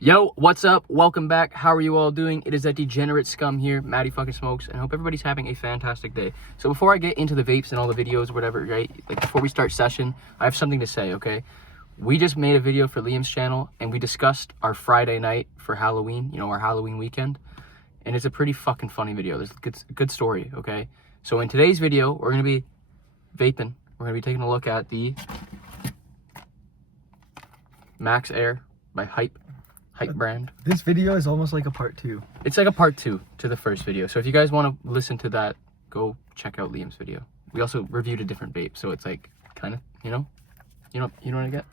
Yo, what's up? Welcome back. How are you all doing? It is that degenerate scum here, MattySmokes, and I hope everybody's having a fantastic day. So before I get into the vapes and all the videos or whatever, right? Like before we start session, I have something to say, okay? We just made a video for Liam's channel and we discussed our Friday night for Halloween, you know, our Halloween weekend. And it's a pretty fucking funny video. There's a good story, okay? So in today's video, we're going to be vaping. We're going to be taking a look at the Max Air by Hyppe brand. This video is almost like a part 2. It's like a part 2 to the first video. So if you guys want to listen to that, go check out Liam's video. We also reviewed a different vape, so it's like kind of, you know what I get?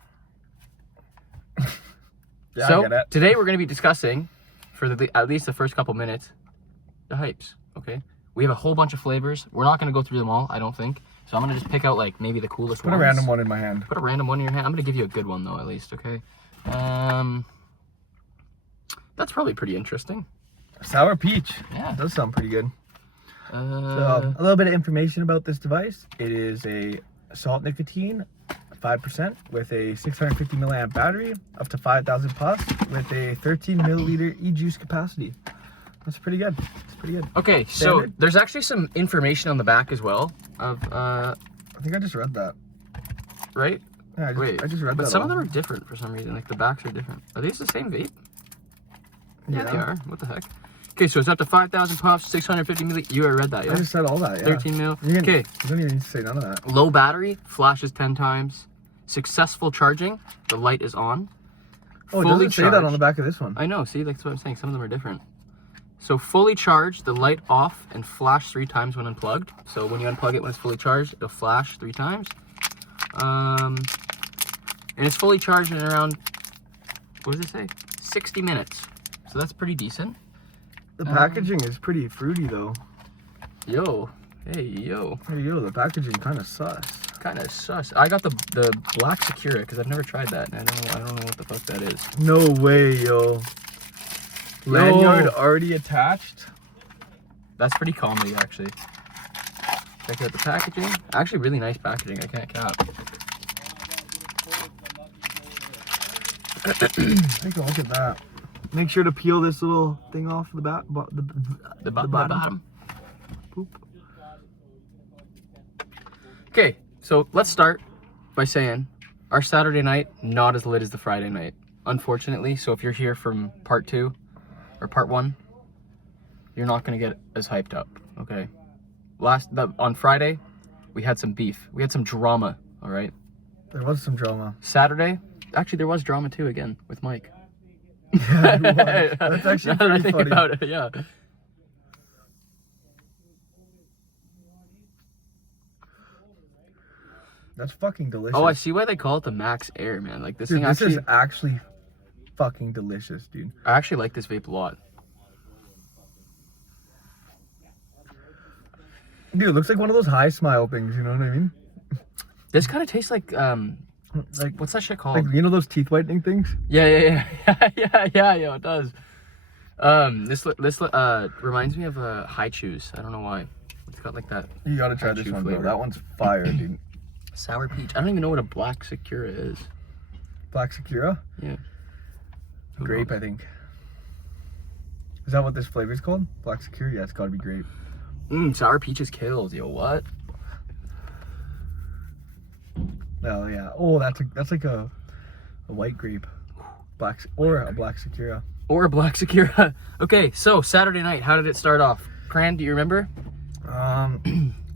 Yeah, so I get it. Today we're going to be discussing, for at least the first couple minutes, the Hypes, okay? We have a whole bunch of flavors. We're not going to go through them all, I don't think. So I'm going to just pick out like maybe the coolest ones. Put a random one in my hand. Put a random one in your hand. I'm going to give you a good one though, at least, okay? That's probably pretty interesting. Sour peach. Yeah. It does sound pretty good. So a little bit of information about this device. It is a salt nicotine, 5% with a 650 milliamp battery, up to 5,000 puffs with a 13 milliliter e-juice capacity. That's pretty good. It's pretty good. Okay, Standard. so there's actually some information on the back as well of I think I just read that. right? Yeah, I just read that. But some of them are different for some reason. Like the backs are different. Are these the same vape? Yeah, they are. What the heck? Okay, so it's up to 5,000 puffs, 650 milliliters. You already read that, yeah? I just said all that, yeah. 13 mil. Okay. Okay. You don't even need to say none of that. Low battery, flashes 10 times. Successful charging, the light is on. Oh, it doesn't say that on the back of this one. I know, see, that's what I'm saying. Some of them are different. So fully charged, the light off and flash 3 times when unplugged. So when you unplug it when it's fully charged, it'll flash 3 times. And it's fully charged in around, what does it say? 60 minutes. So that's pretty decent. The packaging is pretty fruity though. Yo. Hey, yo. Hey, yo, the packaging kind of sus. Kind of sus. I got the black Secura because I've never tried that. And I don't know what the fuck that is. No way, yo. Lanyard already attached. That's pretty comedy, actually. Check out the packaging. Actually, really nice packaging. I can't cap. Take a look at that. Make sure to peel this little thing off the bottom. Poop. Okay, so let's start by saying our Saturday night not as lit as the Friday night, unfortunately. So if you're here from part 2 or part 1, you're not gonna get as hyped up. Okay. On Friday, we had some beef. We had some drama. All right. There was some drama. Saturday, actually, there was drama too again with Mike. Yeah, that's actually now that I pretty think funny. about it, yeah. That's fucking delicious. Oh, I see why they call it the Max Air, man. Like this Dude, thing this actually. is actually fucking delicious, dude. I actually like this vape a lot. Dude, it looks like one of those high smile things, you know what I mean? This kind of tastes like Like, what's that shit called? like, you know those teeth whitening things? Yeah, it does. This reminds me of High Chews. I don't know why. It's got like that You gotta try this chew one, flavor. bro. That one's fire, dude. sour peach. I don't even know what a black Secura is. Black Secura? Yeah. Who Grape, knows? I think. Is that what this flavor's called? Black Secura? Yeah, it's gotta be grape. Sour peaches kills. Yo, what? Oh yeah. Oh, that's like a white grape, or a black Secura. Or a black Secura. Okay, so Saturday night, how did it start off? Cran, do you remember? I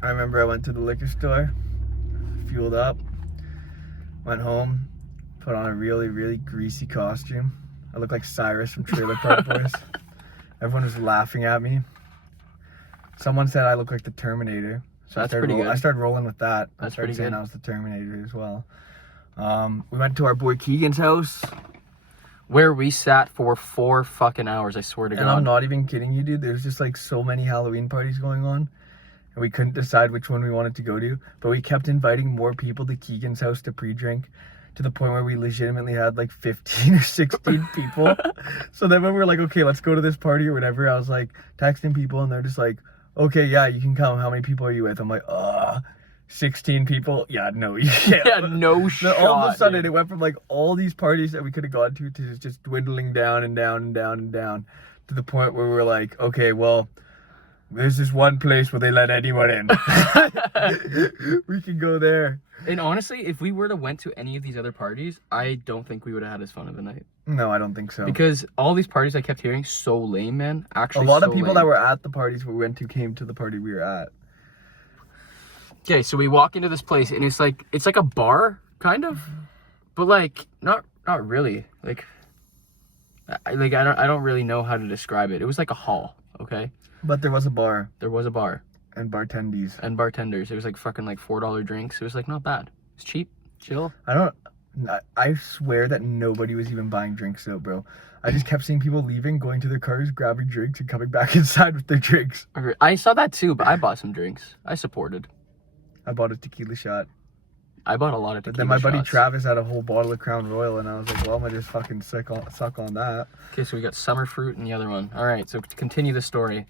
remember I went to the liquor store, fueled up, went home, put on a really greasy costume. I looked like Cyrus from Trailer Park Boys. Everyone was laughing at me. Someone said I look like the Terminator. So That's pretty good. I started rolling with that. That's I started pretty saying good. I was the Terminator as well. We went to our boy Keegan's house. Where we sat for 4 fucking hours, I swear to God. And I'm not even kidding you, dude. There's just like so many Halloween parties going on. And we couldn't decide which one we wanted to go to. But we kept inviting more people to Keegan's house to pre-drink. To the point where we legitimately had like 15 or 16 people. So then when we were like, okay, let's go to this party or whatever, I was like texting people and they're just like, okay, yeah, you can come. How many people are you with? I'm like, 16 people. Yeah, no. Yeah, Yeah, no shot. All of a sudden, dude. it went from like all these parties that we could have gone to just dwindling down and down and down and down to the point where we're like, okay, well, there's this one place where they let anyone in. We can go there. And honestly, if we were to went to any of these other parties, I don't think we would have had as fun of a night. No, I don't think so. Because all these parties I kept hearing, so lame, man. Actually, a lot of so people lame. that were at the parties we went to came to the party we were at. Okay, so we walk into this place and it's like a bar, kind of, but like not really. Like I don't really know how to describe it. It was like a hall, okay? But there was a bar. There was a bar and bartendies and bartenders. It was like fucking like $4 drinks. It was like not bad. It's cheap, chill. I swear that nobody was even buying drinks though, bro. I just kept seeing people leaving, going to their cars, grabbing drinks, and coming back inside with their drinks. I saw that too, but I bought some drinks. I supported. I bought a tequila shot. I bought a lot of But tequila then my buddy shots. Travis had a whole bottle of Crown Royal, and I was like, well, I'm gonna just fucking suck on that. Okay, so we got summer fruit and the other one. All right, so to continue the story.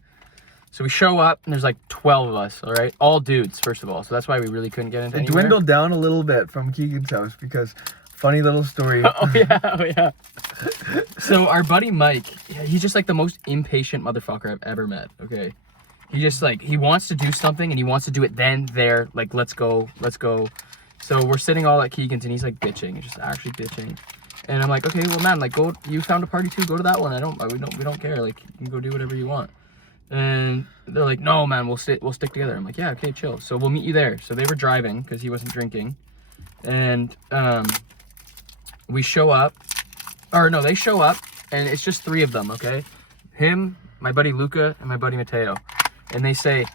So we show up and there's like 12 of us, all right? All dudes, first of all. So that's why we really couldn't get into It anywhere. dwindled down a little bit from Keegan's house because, funny little story. Oh yeah. So our buddy Mike, he's just like the most impatient motherfucker I've ever met, okay? He just like, he wants to do something and he wants to do it then, there, like, let's go. So we're sitting all at Keegan's and he's like bitching, he's just actually bitching. And I'm like, okay, well man, like go, you found a party too, go to that one. We don't care, like you can go do whatever you want. And they're like, no man, we'll stick together. I'm like, yeah, okay, chill. So we'll meet you there. So they were driving because he wasn't drinking. And we show up, or no, they show up and it's just 3 of them, okay? Him, my buddy Luca, and my buddy Mateo. And they say,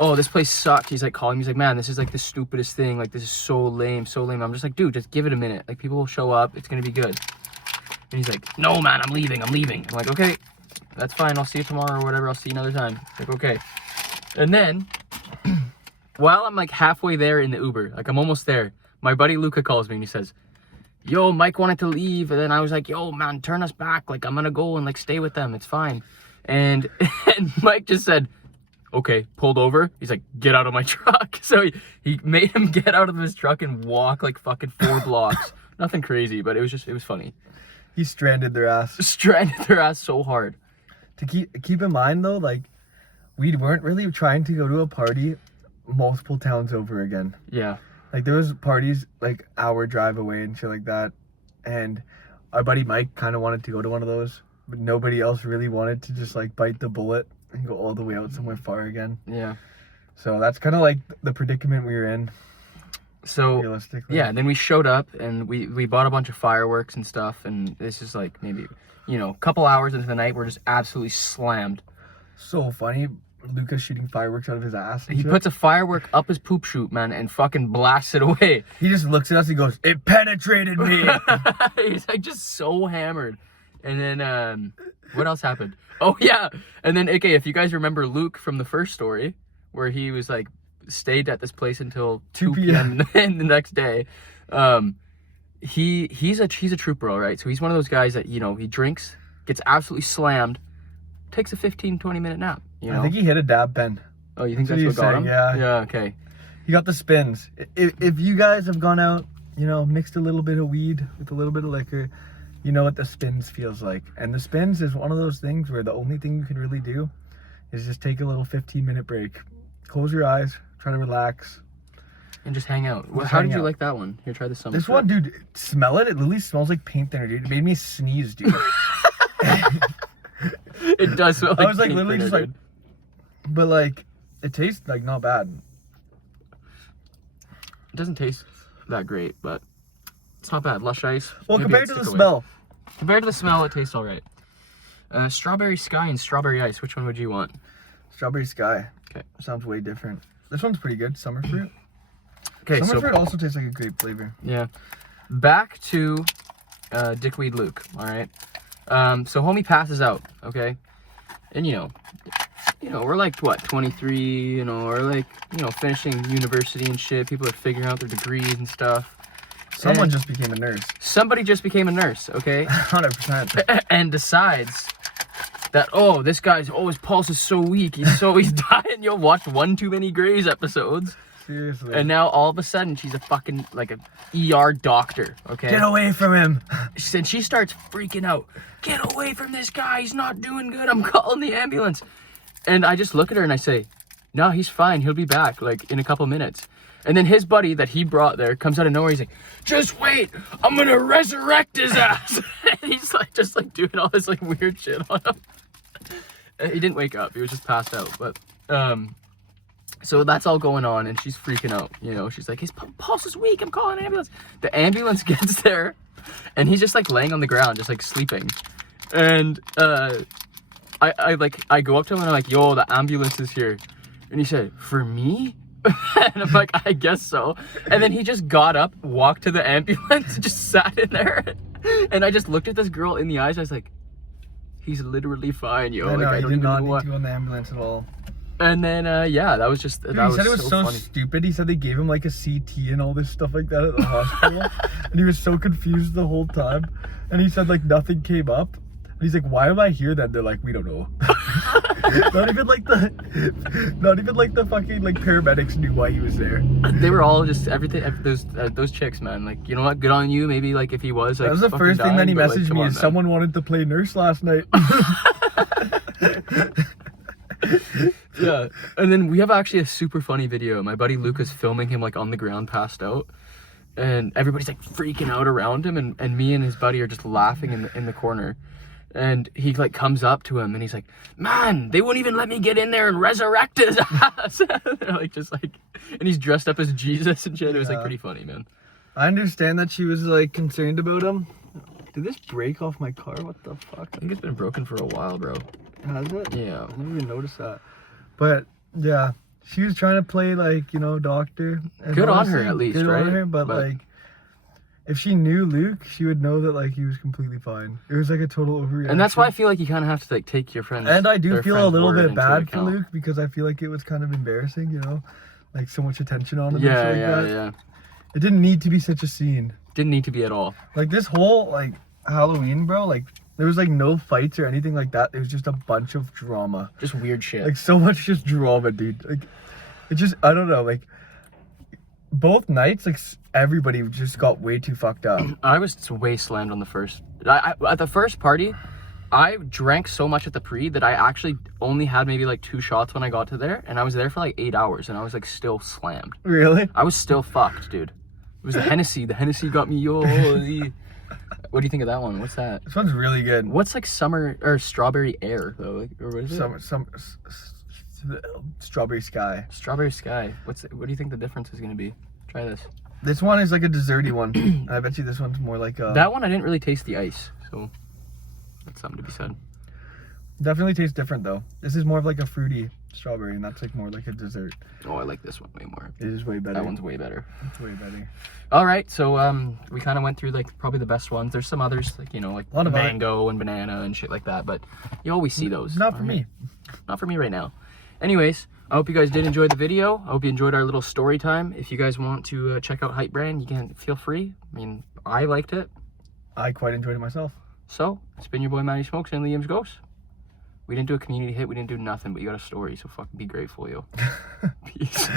oh, this place sucked. He's like calling me, he's like, man, this is like the stupidest thing. Like, this is so lame. I'm just like, dude, just give it a minute. Like, people will show up. It's going to be good. And he's like, no, man, I'm leaving. I'm like, okay, that's fine. I'll see you tomorrow or whatever. I'll see you another time. Like, okay. And then, while I'm like halfway there in the Uber, like I'm almost there, my buddy Luca calls me and he says, yo, Mike wanted to leave. And then I was like, yo, man, turn us back. Like, I'm going to go and like stay with them. It's fine. And Mike just said, okay, pulled over. He's like, get out of my truck. So he made him get out of his truck and walk like fucking 4 blocks. Nothing crazy, but it was funny. He stranded their ass. Stranded their ass so hard. To keep in mind though, like, we weren't really trying to go to a party multiple towns over again. Yeah. Like, there was parties like hour drive away and shit like that. And our buddy Mike kind of wanted to go to one of those, but nobody else really wanted to just like bite the bullet and go all the way out somewhere far again. Yeah. So that's kind of like the predicament we were in. So realistically. yeah, then we showed up and we bought a bunch of fireworks and stuff, and this is like maybe, you know, a couple hours into the night, we're just absolutely slammed. So funny, Lucas shooting fireworks out of his ass. He puts a firework up his poop chute, man, and fucking blasts it away. He just looks at us and goes, "It penetrated me." He's like just so hammered. And then what else happened? Oh yeah, and then okay, if you guys remember Luke from the first story, where he was like stayed at this place until 2 p.m. the next day. He's a trooper, all right? So he's one of those guys that, you know, he drinks, gets absolutely slammed, takes a 15-20 minute nap, you know? I think he hit a dab pen. Oh, you think That's that's what what got he's him? saying, yeah. Yeah, okay. He got the spins. If you guys have gone out, you know, mixed a little bit of weed with a little bit of liquor, you know what the spins feels like. And the spins is one of those things where the only thing you can really do is just take a little 15-minute break. Close your eyes, try to relax. And just hang out. Just How hang did you out. like that one? Here, try this. This one, dude, smell it. It literally smells like paint thinner, dude. It made me sneeze, dude. It does smell like I was like paint literally thinner, just like, dude. but like, it tastes like not bad. It doesn't taste that great, but it's not bad. Lush Ice. Well, maybe compared I'd to the stick away. smell. Compared to the smell, it tastes all right. Strawberry Sky and Strawberry Ice. Which one would you want? Strawberry Sky. Okay. Sounds way different. This one's pretty good. Summer fruit. Okay, Summer so fruit also tastes like a grape flavor. yeah, back to Dickweed Luke. All right. So homie passes out. Okay, and you know, we're like what 23. You know, or like finishing university and shit. People are figuring out their degrees and stuff. Someone And just became a nurse. somebody just became a nurse. Okay, 100%. and decides that, oh, this guy's, his pulse is so weak. He's dying. You'll watch one too many Grey's episodes. Seriously. And now all of a sudden she's a fucking like a ER doctor. Okay. Get away from him. And she starts freaking out. Get away from this guy. He's not doing good. I'm calling the ambulance. And I just look at her and I say, no, he's fine. He'll be back like in a couple minutes. And then his buddy that he brought there comes out of nowhere. He's like, just wait. I'm going to resurrect his ass. And he's like, just like doing all this like weird shit on him. He didn't wake up. He was just passed out. But, so that's all going on. And she's freaking out. You know, she's like, his pulse is weak. I'm calling an ambulance. The ambulance gets there. And he's just like laying on the ground, just like sleeping. And, I go up to him and I'm like, yo, the ambulance is here. And he said, for me? And I'm like, I guess so. And then he just got up, walked to the ambulance, just sat in there. And I just looked at this girl in the eyes. I was like, he's literally fine, yo. I know, I he don't did even not know need what. to go in the ambulance at all. And then, yeah, that was just, Dude, that he was said it was so funny. stupid. He said they gave him like a CT and all this stuff like that at the hospital. And he was so confused the whole time. And he said like nothing came up. And he's like, why am I here then? They're like, we don't know. not even like the fucking like paramedics knew why he was there. They were all just everything. Those chicks, man. Like, you know what? Good on you. Maybe like if he was like. That was the first thing that he messaged me is someone wanted to play nurse last night. Yeah, and then we have actually a super funny video. My buddy Luke is filming him like on the ground, passed out, and everybody's like freaking out around him, and me and his buddy are just laughing in the corner. And he like comes up to him and he's like, man, they wouldn't even let me get in there and resurrect his ass. Like just like, and he's dressed up as Jesus and shit. It was like pretty funny, man. I understand that she was like concerned about him. Did this break off my car? What the fuck? I think it's been broken for a while, bro. Has it? Yeah. I didn't even notice that. But yeah, she was trying to play like, you know, doctor. And Good on honestly, her at least, good right? on her, but like, if she knew Luke, she would know that like he was completely fine. It was like a total overreaction. And that's why I feel like you kind of have to like take your friends. And I do their feel a friend's little word bit into bad for account. Luke because I feel like it was kind of embarrassing, you know, like so much attention on him. Yeah, and shit yeah, like that. yeah. It didn't need to be such a scene. Didn't need to be at all. Like this whole like Halloween, bro. Like there was like no fights or anything like that. It was just a bunch of drama. Just weird shit. Like so much just drama, dude. Like it just I don't know. Like both nights, like everybody just got way too fucked up. I was way slammed on the first. At the first party, I drank so much at the pre that I actually only had maybe like 2 shots when I got to there, and I was there for like 8 hours, and I was like still slammed. Really? I was still fucked, dude. It was the Hennessy. The Hennessy got me. Yo. What do you think of that one? What's that? This one's really good. What's like summer or strawberry air though? Like, or what is it? Strawberry Sky. Strawberry sky. What do you think the difference is gonna be? Try this. This one is like a desserty one. I bet you this one's more like a... That one I didn't really taste the ice, so that's something to be said. Definitely tastes different though. This is more of like a fruity strawberry, and that's like more like a dessert. Oh, I like this one way more. It is way better. That one's way better. It's way better. All right, so we kind of went through like probably the best ones. There's some others like, you know, like A lot of mango and banana and shit like that, but you always see those. Not for All me. right. Not for me right now. Anyways, I hope you guys did enjoy the video. I hope you enjoyed our little story time. If you guys want to check out Hype brand, you can feel free. I mean, I liked it. I quite enjoyed it myself. So it's been your boy MattySmokes and Liam's Ghost. We didn't do a community hit. We didn't do nothing, but you got a story. So fucking be grateful, yo. Peace.